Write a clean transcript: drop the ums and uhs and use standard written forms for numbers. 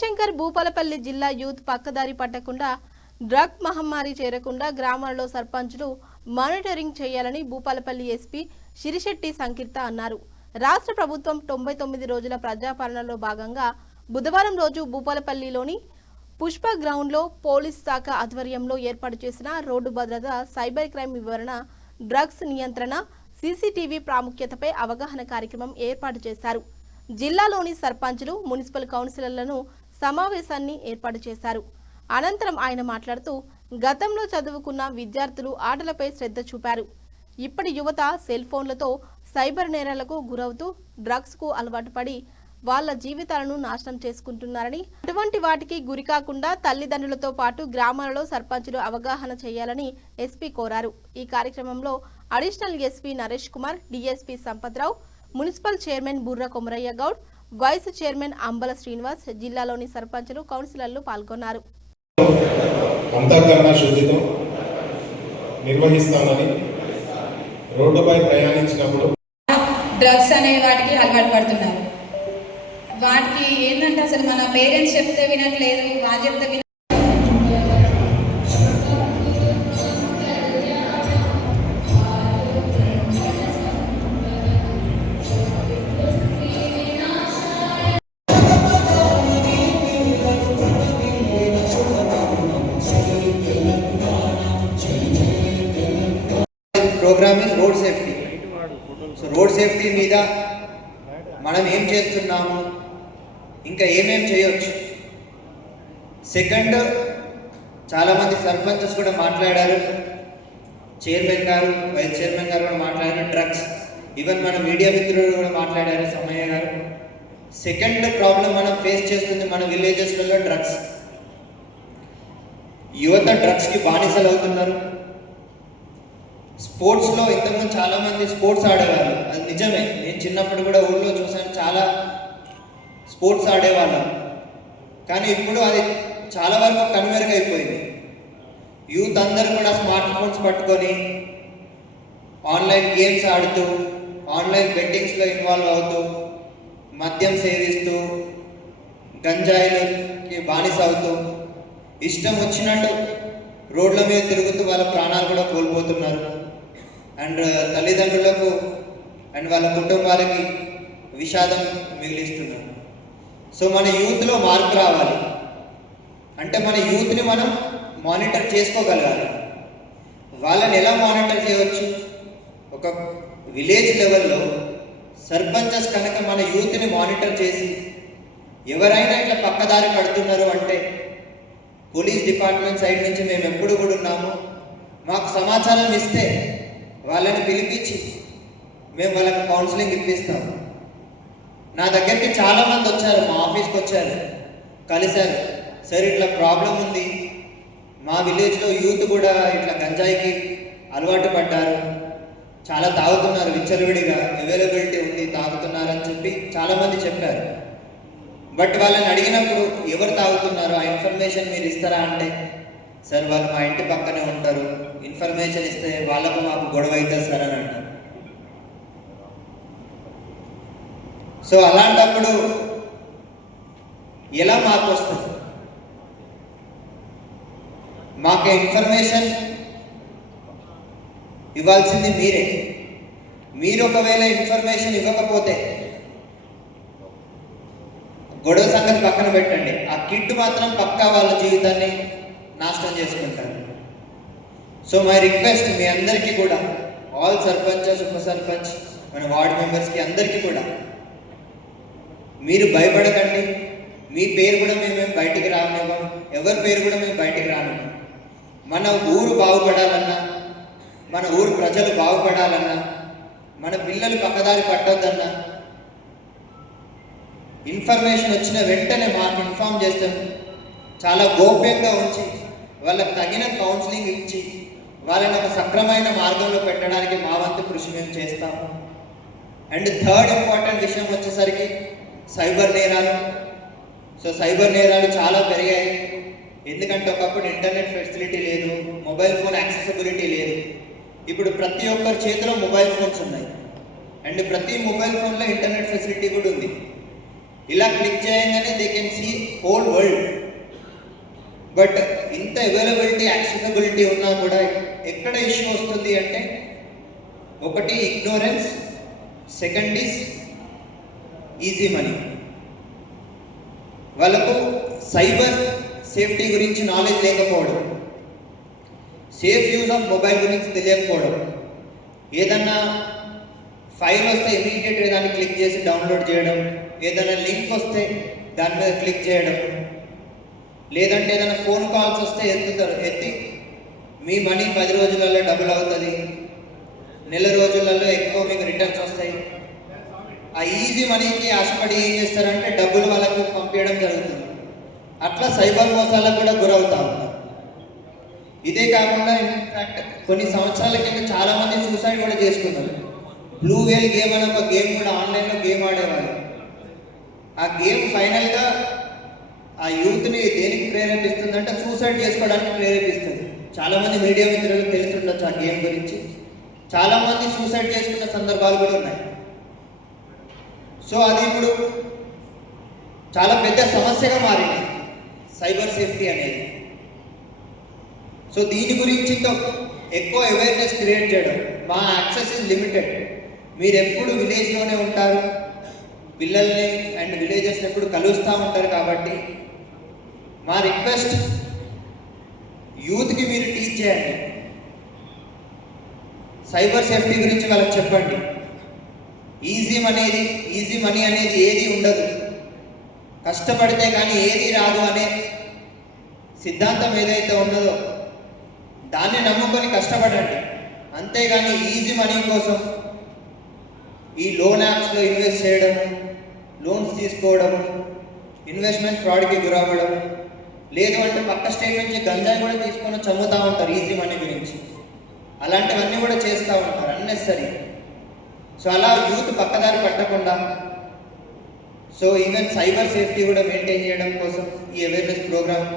జయశంకర్ భూపాలపల్లి జిల్లా యూత్ పక్కదారి పట్టకుండా డ్రగ్ మహమ్మారి చేరకుండా గ్రామాల్లో సర్పంచులు మానిటరింగ్ చేయాలని భూపాలపల్లి ఎస్పీ శిరిశెట్టి సంకీర్త అన్నారు. రాష్ట్ర ప్రభుత్వం 99 రోజుల ప్రజాపాలనలో భాగంగా బుధవారం రోజు భూపాలపల్లిలోని పుష్ప గ్రౌండ్లో పోలీస్ శాఖ ఆధ్వర్యంలో ఏర్పాటు చేసిన రోడ్డు భద్రత, సైబర్ క్రైమ్ వివరణ, డ్రగ్స్ నియంత్రణ, సీసీటీవీ ప్రాముఖ్యతపై అవగాహన కార్యక్రమం ఏర్పాటు చేశారు. జిల్లాలోని సర్పంచులు, మున్సిపల్ కౌన్సిలర్లను సమావేశాన్ని ఏర్పాటు చేశారు. అనంతరం ఆయన మాట్లాడుతూ గతంలో చదువుకున్న విద్యార్థులు ఆటలపై శ్రద్ధ చూపారు. ఇప్పటి యువత సెల్ ఫోన్లతో సైబర్ నేరాలకు గురవుతూ డ్రగ్స్ కు అలవాటు పడి వాళ్ళ జీవితాలను నాశనం చేసుకుంటున్నారని, అటువంటి వాటికి గురికాకుండా తల్లిదండ్రులతో పాటు గ్రామాలలో సర్పంచులు అవగాహన చేయాలని ఎస్పీ కోరారు. ఈ కార్యక్రమంలో additional SP Naresh Kumar, DSP Sampath Rao, municipal chairman బుర్ర కొమరయ్య గౌడ్, వైస్ చైర్మన్ అంబల శ్రీనివాస్, జిల్లాలోని సర్పంచులు, కౌన్సిలర్లు పాల్గొన్నారు. అంతఃకరణ శుద్ధితో నిర్వహిస్తామని రోడ్డుపై ప్రయాణించినప్పుడు డ్రగ్స్ అనే వాటికి అలవాటు పడుతున్నారు. వాటికి ఏంటంటే అసలు మన పేరెంట్స్ చెప్తే వినట్లేదు, వాళ్ళు చెప్తే program is road safety. So road safety మీద మనం ఏం చేస్తున్నాము, ఇంకా ఏమేం చేయొచ్చు. సెకండ్, చాలామంది సర్పంచెస్ కూడా మాట్లాడారు, చైర్మన్ గారు, వైస్ చైర్మన్ గారు కూడా మాట్లాడారు. డ్రగ్స్, ఈవెన్ మన మీడియా మిత్రులు కూడా మాట్లాడారు, సమయ్య గారు. సెకండ్ ప్రాబ్లం మనం ఫేస్ చేస్తుంది మన విలేజెస్లలో డ్రగ్స్. యువత డ్రగ్స్కి బానిసలు అవుతున్నారు. స్పోర్ట్స్లో ఇంతకుముందు చాలామంది స్పోర్ట్స్ ఆడేవాళ్ళు, అది నిజమే. నేను చిన్నప్పుడు కూడా ఊళ్ళో చూసాను, చాలా స్పోర్ట్స్ ఆడేవాళ్ళం. కానీ ఇప్పుడు అది చాలా వరకు కనుమరుగైపోయింది. యూత్ అందరూ కూడా స్మార్ట్ ఫోన్స్ పట్టుకొని ఆన్లైన్ గేమ్స్ ఆడుతూ, ఆన్లైన్ బెట్టింగ్స్లో ఇన్వాల్వ్ అవుతూ, మద్యం సేవిస్తూ, గంజాయిలకి బానిస అవుతూ, ఇష్టం వచ్చినట్టు రోడ్ల మీద తిరుగుతూ వాళ్ళ ప్రాణాలు కూడా కోల్పోతున్నారు. అండ్ తల్లిదండ్రులకు అండ్ వాళ్ళ కుటుంబాలకి విషాదం మిగిలిస్తున్నారు. సో మన యూత్లో మార్పు రావాలి అంటే మన యూత్ని మనం మానిటర్ చేసుకోగలగాలి. వాళ్ళని ఎలా మానిటర్ చేయవచ్చు? ఒక విలేజ్ లెవెల్లో సర్పంచెస్ కనుక మన యూత్ని మానిటర్ చేసి ఎవరైనా ఇట్లా పక్కదారి పడుతున్నారు అంటే పోలీస్ డిపార్ట్మెంట్ సైడ్ నుంచి మేము ఎప్పుడు కూడా ఉన్నాము, మాకు సమాచారం ఇస్తే వాళ్ళని పిలిపించి మేము వాళ్ళకి కౌన్సిలింగ్ ఇప్పిస్తాము. నా దగ్గరికి చాలామంది వచ్చారు, మా ఆఫీస్కి వచ్చారు, కలిశారు. సరే ఇట్లా ప్రాబ్లం ఉంది, మా విలేజ్లో యూత్ కూడా ఇట్లా గంజాయికి అలవాటు పడ్డారు, చాలా తాగుతున్నారు, విచ్చలవిడిగా అవైలబిలిటీ ఉంది, తాగుతున్నారని చెప్పి చాలామంది చెప్పారు. బట్ వాళ్ళని అడిగినప్పుడు ఎవరు తాగుతున్నారు, ఆ ఇన్ఫర్మేషన్ మీరు ఇస్తారా అంటే, సార్ వాళ్ళు మా ఇంటి పక్కనే ఉంటారు, ఇన్ఫర్మేషన్ ఇస్తే వాళ్ళకు మాకు గొడవ అవుతుంది సార్ అని అంటారు. సో అలాంటప్పుడు ఎలా మార్పు వస్తుంది? మాకు ఇన్ఫర్మేషన్ ఇవ్వాల్సింది మీరే. మీరు ఒకవేళ ఇన్ఫర్మేషన్ ఇవ్వకపోతే గొడవ సంగతి పక్కన పెట్టండి, ఆ కిడ్ మాత్రం పక్కా వాళ్ళ జీవితాన్ని నాశనం చేసుకుంటారు. సో మై రిక్వెస్ట్ మీ అందరికీ కూడా, ఆల్ సర్పంచెస్, ఉప సర్పంచ్, మన వార్డ్ మెంబర్స్కి అందరికీ కూడా, మీరు భయపడకండి. మీ పేరు కూడా మేము బయటికి రానివ్వం, ఎవరి పేరు కూడా మేము బయటికి రానివ్వం. మన ఊరు బాగుపడాలన్నా, మన ఊరు ప్రజలు బాగుపడాలన్నా, మన పిల్లలు పక్కదారి పట్టొద్దన్నా ఇన్ఫర్మేషన్ వచ్చిన వెంటనే మాకు ఇన్ఫామ్ చేస్తాం. చాలా గోప్యంగా ఉంచి వాళ్ళకి తగిన కౌన్సిలింగ్ ఇచ్చి వాళ్ళని ఒక సక్రమైన మార్గంలో పెట్టడానికి మా వంతు కృషి మేము చేస్తాము. అండ్ థర్డ్ ఇంపార్టెంట్ విషయం వచ్చేసరికి సైబర్ నేరాలు. సో సైబర్ నేరాలు చాలా పెరిగాయి. ఎందుకంటే ఒకప్పుడు ఇంటర్నెట్ ఫెసిలిటీ లేదు, మొబైల్ ఫోన్ యాక్సెసిబిలిటీ లేదు. ఇప్పుడు ప్రతి ఒక్కరి చేతిలో మొబైల్ ఫోన్స్ ఉన్నాయి. అండ్ ప్రతి మొబైల్ ఫోన్లో ఇంటర్నెట్ ఫెసిలిటీ కూడా ఉంది. ఇలా క్లిక్ చేయగానే they can see whole world. But ఇంత అవైలబిలిటీ యాక్సెసిబిలిటీ ఉన్నా కూడా ఎక్కడ ఇష్యూ వస్తుంది అంటే, ఒకటి ignorance, second is easy money. వాళ్ళకు సైబర్ సేఫ్టీ గురించి నాలెడ్జ్ లేకపోవడం, సేఫ్ యూజ్ ఆఫ్ మొబైల్ గురించి తెలియకపోవడం, ఏదన్నా ఫైల్ వస్తే ఇమీడియట్గా దాన్ని క్లిక్ చేసి డౌన్లోడ్ చేయడం, ఏదైనా లింక్ వస్తే దాని మీద క్లిక్ చేయడం, లేదంటే ఏదైనా ఫోన్ కాల్స్ వస్తే ఎత్తి మీ మనీ 10 రోజులలో డబుల్ అవుతుంది, నెల రోజులలో ఎక్కువ మీకు రిటర్న్స్ వస్తాయి. ఆ ఈజీ మనీకి ఆశపడి ఏం చేస్తారంటే డబ్బులు వాళ్ళకు పంపించడం జరుగుతుంది. అట్లా సైబర్ మోసాలకు కూడా గురవుతా ఉన్నారు. ఇదే కాకుండా ఇన్ఫాక్ట్ కొన్ని సంవత్సరాల కింద చాలామంది సూసైడ్ కూడా చేసుకున్నారు. బ్లూ వేల్ గేమ్ అనే ఒక గేమ్ కూడా ఆన్లైన్లో గేమ్ ఆడేవాళ్ళు. ఆ గేమ్ ఫైనల్గా ఆ యూత్ని దేనికి ప్రేరేపిస్తుందంటే సూసైడ్ చేసుకోవడానికి ప్రేరేపిస్తుంది. చాలామంది మీడియా మిత్రులకు తెలిసి ఉండొచ్చు ఆ గేమ్ గురించి. చాలామంది సూసైడ్ చేసుకున్న సందర్భాలు కూడా ఉన్నాయి. సో అది ఇప్పుడు చాలా పెద్ద సమస్యగా మారింది సైబర్ సేఫ్టీ అనేది. సో దీని గురించి ఇంకా ఎక్కువ అవేర్నెస్ క్రియేట్ చేయడం. మా యాక్సెస్ ఇస్ లిమిటెడ్. మీరు ఎప్పుడు విలేజ్లోనే ఉంటారు, పిల్లల్ని అండ్ విలేజెస్ని ఎప్పుడు కలుస్తూ ఉంటారు. కాబట్టి మా రిక్వెస్ట్, యూత్కి మీరు టీచ్ చేయండి, సైబర్ సేఫ్టీ గురించి వాళ్ళకి చెప్పండి. ఈజీ మనీ అనేది ఏది ఉండదు, కష్టపడితే కానీ ఏది రాదు అనే సిద్ధాంతం ఏదైతే ఉన్నదో దాన్ని నమ్ముకొని కష్టపడండి. అంతేగాని ఈజీ మనీ కోసం ఈ లోన్ యాప్స్లో ఇన్వెస్ట్ చేయడం, లోన్స్ తీసుకోవడం, ఇన్వెస్ట్మెంట్ ఫ్రాడ్కి గురవ్వడం, లేదు అంటే పక్క స్టేట్ నుంచి గంజాయి కూడా తీసుకొని చమ్ముతూ ఉంటారు ఈజీ మనీ గురించి. అలాంటివన్నీ కూడా చేస్తూ ఉంటారు అన్నెసరీ. సో అలా యూత్ పక్కదారి పట్టకుండా, సో ఈవెన్ సైబర్ సేఫ్టీ కూడా మెయింటైన్ చేయడం కోసం ఈ అవేర్నెస్ ప్రోగ్రామ్